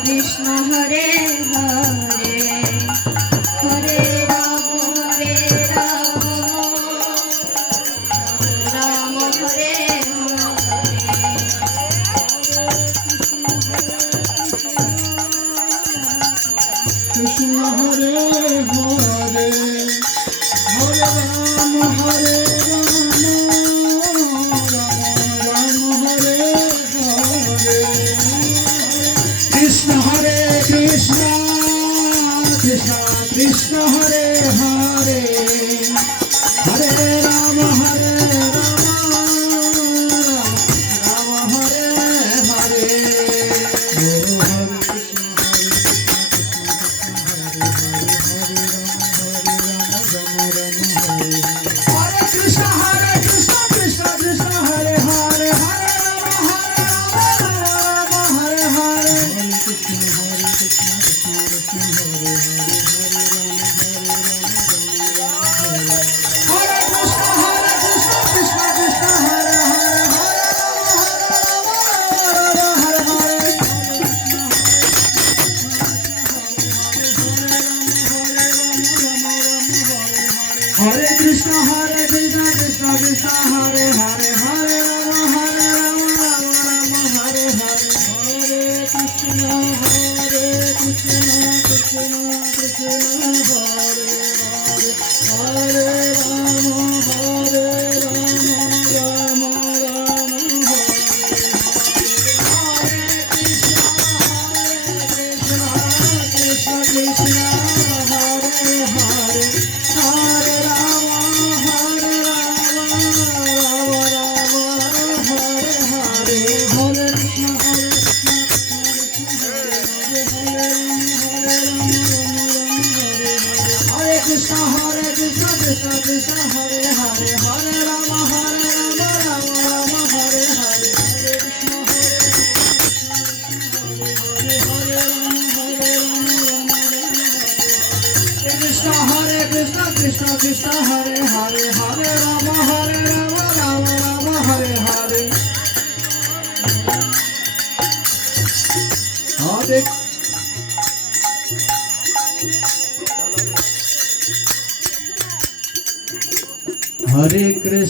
Krishna Hare Hare Hare Ram Ram Hare Krishna Hare Hare Hare Ram Ram Hare Hare Krishna Hare Krishna Krishna Krishna Hare Hare Hare Ram Ram Hare Hare Guru Hare Krishna Hare Krishna Krishna Krishna Hare Hare Hare Ram Hare Hare Krishna Hare Krishna Krishna Krishna Hare Hare Krishna Hare Krishna Krishna Krishna Hare Hare Hare Krishna Hare Krishna Krishna Krishna Hare Hare Hare Ram Hare Hare Hare Krishna Krishna Krishna Krishna Hare Hare Hare Ram Ram Hare Krishna Krishna Hare Hare Hare Ram Hare Hare Hare Krishna Hare Krishna Krishna Krishna Hare Hare Hare Ram Hare Hare Hare Krishna Hare Krishna Krishna Krishna Hare Hare Hare Ram Hare Hare Hare Hare Krishna.